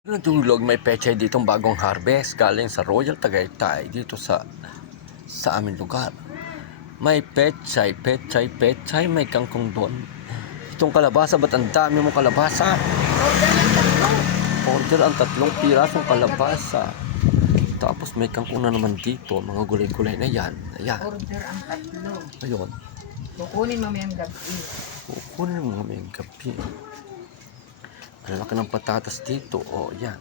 Nadulog may pechay ditong bagong harvest galing sa Royal Tagaytay dito sa aming lugar. May pechay, may kangkong doon. Itong kalabasa, ba't ang dami mong kalabasa? Order ang 3 pirasong kalabasa. Tapos may kangkong na naman dito, mga gulay-gulay na yan. Ayan. Order ang 3. Ayun. Kukunin mamayang gabi. Kukunin mo may gabi. Ang laki ng patatas dito. O, yan.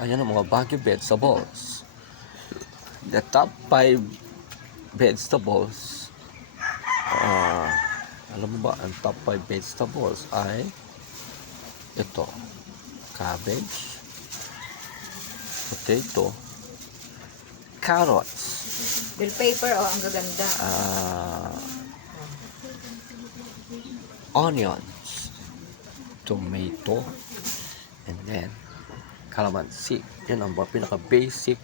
Ayan ang mga Baguio vegetables. The top 5 vegetables. Alam mo ba, ang top 5 vegetables ay ito. Cabbage, potato, carrots, Bell paper, oh, ang gaganda. onions, tomato, and then calamansi. Yan ang pinaka-basic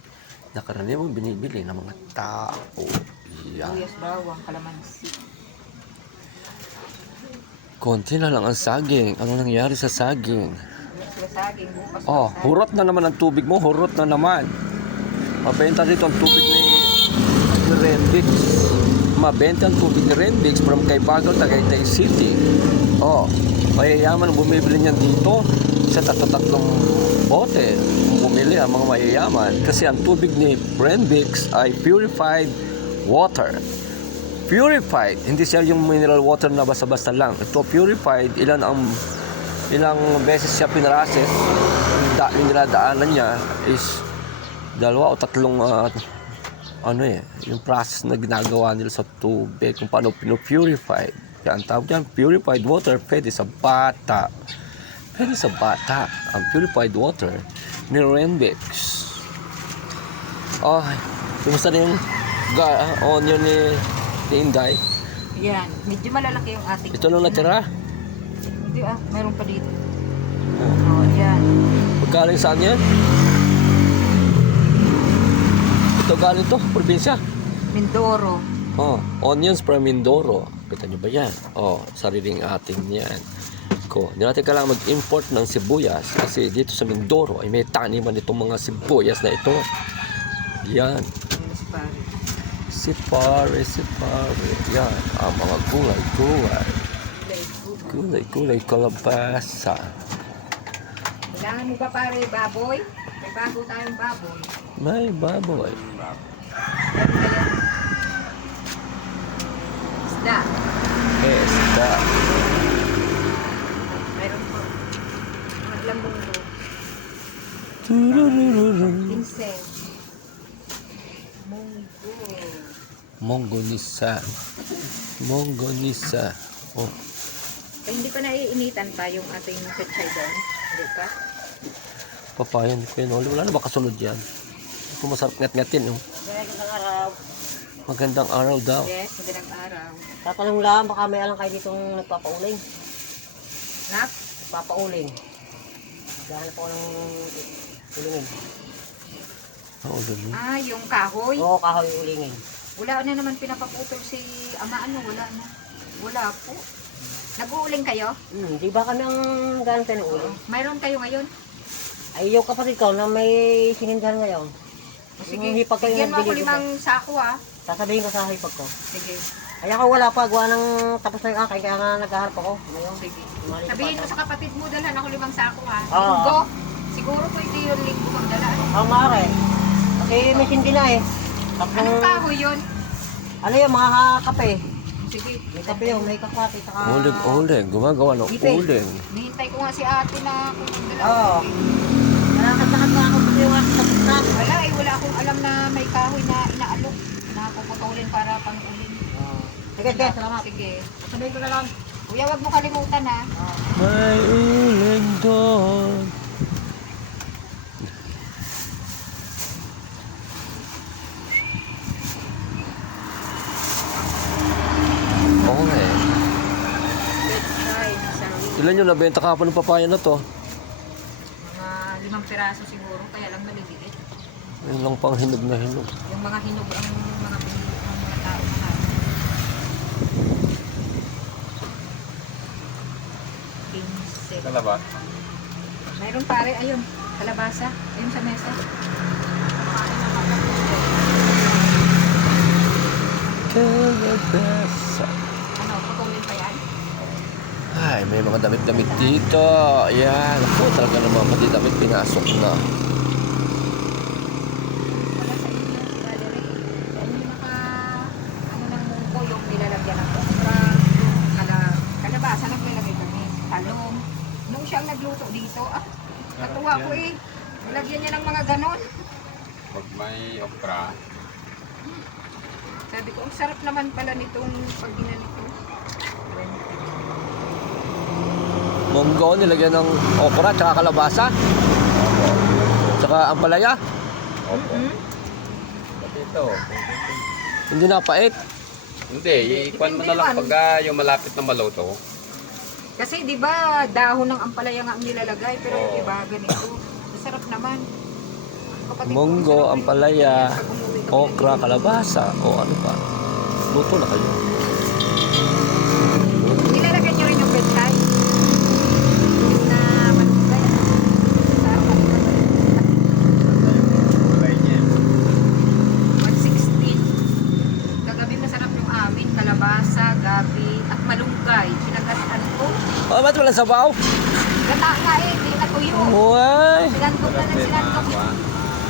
na karaniwang binibili ng mga tao. Yan. Sibuyas, bawang, kalamansi. Konti na lang ang saging. Ano nangyari sa saging? Saging, bukas. Oh, hurot na naman ang tubig mo. Hurot na naman. Mabenta dito ang tubig ni Renbix. Mabenta ang tubig ni Renbix from Caybagal, Tagaytay City. Oh, mayayaman ang bumibili niyan dito sa tatlong bote. Bumili ang mga mayayaman kasi ang tubig ni Renbix ay purified water. Purified, hindi siya yung mineral water na basta-basta lang. Ito purified, ilang beses siya pinrases. Yung dinadaanan niya is 2 o 3 yung process na ginagawa nila sa tubig kung paano pinupurify. Kaya ang tawag yan, purified water, pwede sa bata. Pwede sa bata ang purified water ni Renbix. Oh, kumusta na yung onion ni Inday? Yan, medyo malalaki yung ating. Ito lang natira? Hindi mayroon pa dito. Oh, yan. Galing saan yan? Ito galing to, probinsya? Mindoro. Oh, onions from Mindoro. Kita nyo ba yan? Oh, sariling ating yan. Hindi natin kailangan mag-import ng sibuyas kasi dito sa Mindoro ay may taniman itong mga sibuyas na ito. Yan. Sipare. Yan, ang mga gulay, kalabasa. Kailangan mo ba pare baboy? May bago tayong baboy. May baboy. Isda. Isda. Mayroon po. Ilang mundo. Tururururun. Ginseng. Monggonisa. Oh. Eh, hindi pa naiinitan pa yung ating pechay doon. Hindi pa? Papaya, hindi ko yun. Wala na ba kasunod yan? Ito masarap ngat-ngatin. Oh. Magandang araw. Magandang araw daw. Yes, magandang araw. Tatanong lang, baka may alam kayo ditong nagpapauling. Nap? Nagpapauling. Gahanap ako ng ulingin. Doon. Yung kahoy. Oo, kahoy ulingin. Wala na naman pinapaputol si ama wala na. Wala po. Nag-uuling kayo? Di ba kami ang gahanap tayo ng uling? Mayroon kayo ngayon? Ay, yung kapatid ko na may sinindahan ngayon. Sige, Yung hipag kayo bigyan mo ako nagbili 5 sako Sasabihin ko sa hipag ko. Sige. Ay, ako wala pa. Gawa ng tapos na yung akin, kaya nga naghaharap ako. Ngayon, Sige. Mali Sabihin pa mo sa kapatid mo, dalhan ako 5 sako Oo. Linggo. Siguro po hindi yung linggo kang dala. Oo, maaari. Kasi may sindi na eh. Tatlong, Anong kahoy yun? ano yung mga kape? Sige. May kape yun, may kape, saka... Uling. Gumagawa ng Ipin. uling. Nihintay ko nga si ate na kung dala. Oo. Nakakatakat na ako pati yung aking tapos na. Wala akong alam na may kahoy na inaalok na puputulin para pang-uling. Sige, salamat. Sige. Sabihin ko na lang. Kuya, wag mo kalimutan May uling doon. Okay. Pechay, sarili. Ilan yung nabenta kahapon ng papaya na to? Mga 5 piraso siguro, kaya lang maliliit. Yun lang pang hinog na hinog. Yung mga hinog ang mga binili ng mga tao na Dalawa. Mayroon pare, ayun, kalabasa. Ayun sa mesa. Kalabasa. Ano, patuloy pa yan? Ay, may mga damit-damit dito. Ayan. Ako talaga naman pati damit pinasok na. Wala sa inyo, Valerie. Yan yung ano ng mungko, yung nilalagyan ng okra, yung kalabasa, naglalagay kami. Talong. Nung siyang nagluto dito, natuwa ko eh. Nilagyan niya ng mga ganon. Pag may okra, Sabi ko, ang sarap naman pala nitong pag ginanito. Munggo, nilagyan ng okra, tsaka kalabasa. Tsaka ampalaya. opo. Pati ito. Hindi na pait. Hindi, ikuan mo na lang pag yung malapit na maluto. Kasi di ba dahon ng ampalaya nga ang nilalagay, pero yung Oo. iba ganito. Masarap naman. Kapatid ko, Munggo, masarap rin ampalaya, pag umuwi kami. okra, kalabasa, o ano pa. Luto na kayo. Nilalagyan nyo rin yung pechay. Yung na malunggay. Sarap. 116. Kagabi masarap yung amin. Kalabasa, gabi, at malunggay. Pinagkatan ko. Oh, ba't walang sabaw? Gata nga eh, hindi natuyo. Uy! Sinantok na ng sinantok.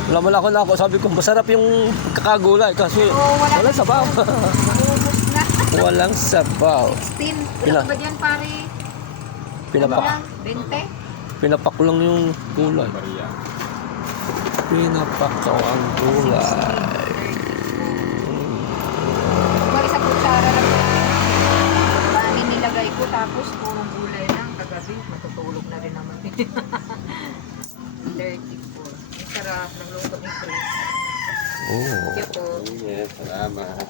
Laman ako na ako. Sabi ko, masarap yung kakagulay kasi Oo, walang sabaw. Maubos na. Walang sabaw. 16. Pila? Ano ba dyan pare? Pinapak, 20? pinapak ko lang yung gulay. Maria. Pinapak ko ang gulay. Mga isang kutsara lang na kanin nilagay ko tapos purong gulay lang. Kagabi, matutulog na rin naman. 34. Ang sarap ng luto ni Chris. Oh, Kaya po, Yes, salamat.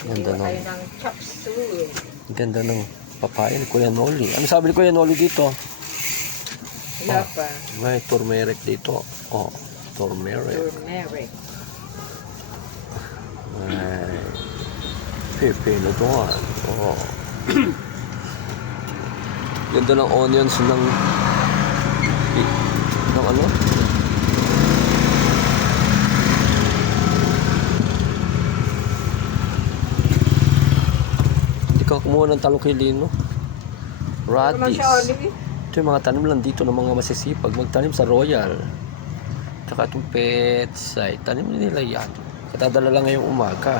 ganda iwan tayo ng, ng chop suey. ganda ng papaya ni Kuya Noli. Ano sabi ni Kuya Noli dito? Wala pa. May turmeric dito. Oh, turmeric. Turmeric. May pipino doon. Oh. Ganda ng onions ng ano? Hindi ka kumuha ng talong kay Lino. Naman Radish. siya, Olive. Ito yung mga tanim lang dito ng mga masisipag. Magtanim sa Royal. Tsaka itong petsay. Tanim nila yan. Katadala lang ngayong umaga.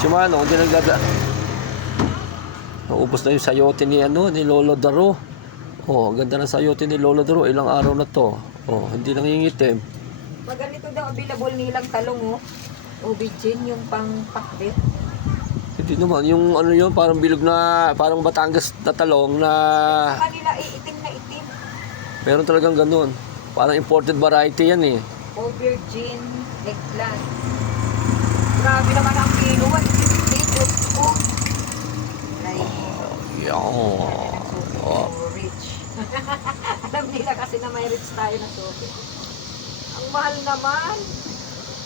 Si Mano, hindi nagdada. Naubos na yung sayote ni, ni Lolo Daro. Oh, ganda ng sayote ni Lolo Daro. Ilang araw na to. Oh, hindi nangingitim. Pag ganito daw available nilang talong oh. Aubergine yung pang pakbet. Hindi naman. Yung ano yun, parang bilog na, parang Batangas na talong na Sa kanila itim na itim. meron talagang ganun. Parang imported variety yan eh. Aubergine, eggplant. Grabe naman ang kilo. 150 Diyos ko. Ay, Yan. Oh. rich. Alam nila kasi na may rich tayo na sobe. Ang mahal naman.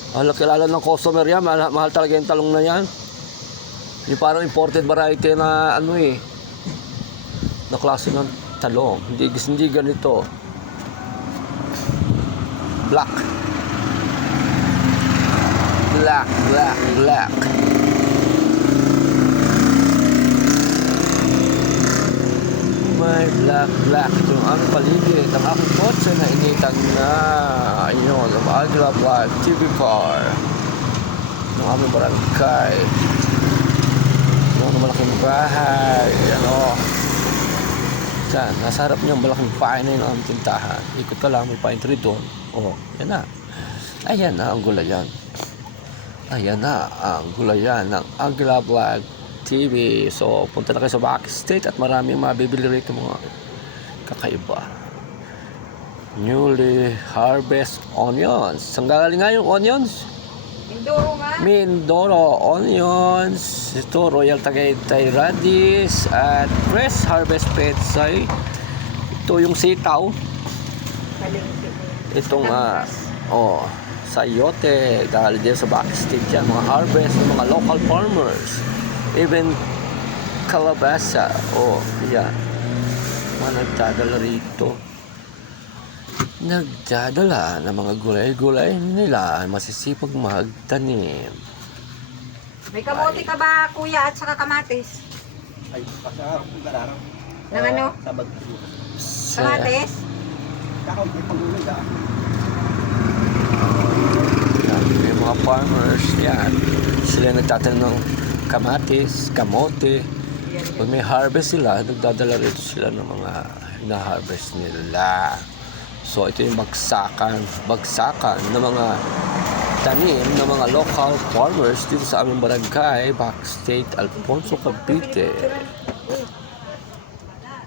Mahal kilala ng customer yan. Mahal talaga yung talong na yan. Yung parang imported variety na ano eh. Na klase ng talong. Hindi ganito. Black. Black, black, black. May black, black. Ito yung aming paligid. Ang aking kotse na initan na. Ayun, ang Agla Black TV car. Ang aming barangay. Yung malaking bahay. Ano. Diyan, nasa harap niyo ang malaking bahay na yun ang aming tintahan. Ikot ka lang, may pine tree doon. Oh, yan na. Ayan na ang gulayan. Ayan na ang gulayan ng Agla Black TV. So, punta na kayo sa backstage at maraming mabibili rito mga kakaiba. Newly harvest onions. Saan galing nga yung onions? Mindoro nga. Mindoro onions. Ito, Royal Tagaytay radish at fresh harvest petsay. Ito yung sitaw. Kalingki. Itong sayote dahil din sa backstage yan, mga harvest ng mga local farmers, even kalabasa, yan mga nagdadala rito. nagdadala ng mga gulay-gulay nila masisipag magtanim. May kamote ka ba, kuya, at saka kamatis? Ay, pasarap kung kararap. Ng ano? Sabag. Kamatis? Kakao, may pangulog ah. May mga farmers yan. Sila nagtatanim ng kamatis, kamote. Pag may harvest sila, nagdadala rito sila ng mga hina-harvest nila. So ito yung bagsakan ng mga tanim ng mga local farmers dito sa aming barangay, Backstate, Alfonso, Cavite.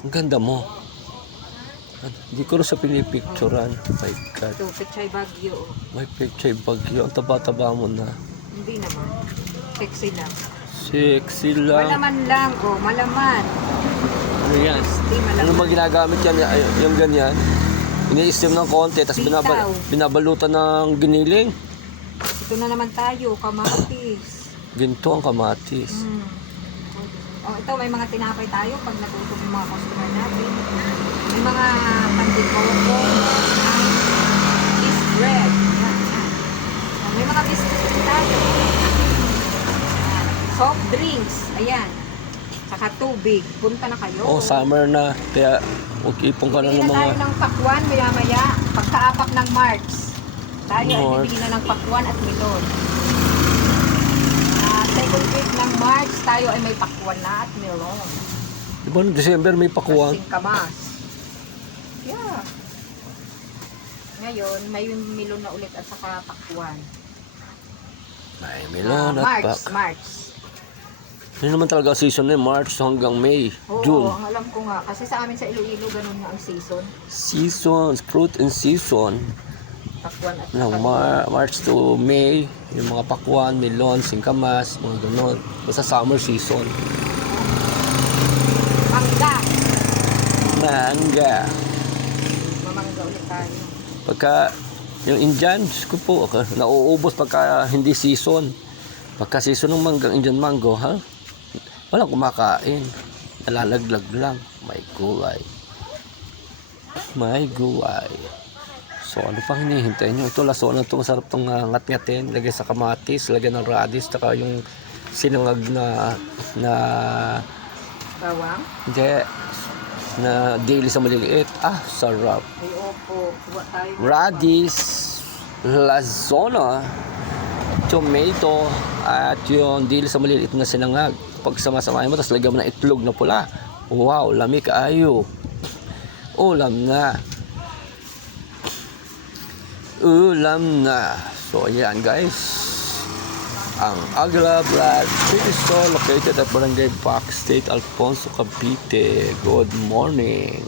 Ang ganda mo. Hindi ko rin sa pinipicturan. My God. Ito, pechay bagyo. May picture bagyo. Ang taba-taba mo na. Hindi naman. Sexy lang. Sexy lang. Malaman lang, oh, malaman. Ano yan? Di malaman. Ano ba ginagamit yan? Yung ganyan? Ini-steam ng konti, tapos Bitaw. binabalutan ng giniling. Ito na naman tayo, kamatis. Ginto ang kamatis. Oh, ito, may mga tinapay tayo pag natutok yung mga customer natin. May mga pandikoko, fish bread. Yan, yan. Oh, may mga biscuit rin tayo. Soft drinks, ayan. Saka tubig. Punta na kayo. Oh, summer na. Kaya ipon ka na Bibili ng na tayo mga... ng pakwan maya-maya. Pagkaapak ng March. Tayo ay March. bibili na ng pakwan at melon. Second week ng March, tayo ay may pakwan na at melon. Diba no December may pakuwan? Kasing kamas. Yeah. Ngayon, may melon na ulit at saka pakwan. May melon at March, pak. March. Yun naman talaga season na March hanggang May, Oo, June. ang alam ko nga. Kasi sa amin sa Iloilo, ganun nga ang season. Seasons, fruit and season. Pakwan at Ng saka March to May, yung mga pakwan, melon, singkamas, mga ganon. Basta summer season. mangga. Mangga. Mamangga ulit tayo. Pagka yung Indian, Diyos ko po, nauubos pagka hindi season. Pagka season ng mangga, Indian mango, ha? Walang kumakain. Nalalaglag lang. May gulay. May gulay. So, ano pang hinihintay nyo? Ito, laso na ito. Masarap itong ngat-ngatin. Lagay sa kamatis, lagay ng radish, taka yung sinangag na Bawang. hindi, na daily sa maliliit. Ah, sarap. Ay, opo. Kuha tayo. Radish, lazona, tomato, at yung dili sa maliliit na sinangag. Pag sama-samahin mo, tapos lagyan mo ng itlog na pula. Wow, lami kaayo. Ulam na. Ulam na. So, ayan guys. Ang Agla Blood City Store located at Barangay Backstate, Alfonso, Cavite. Good morning.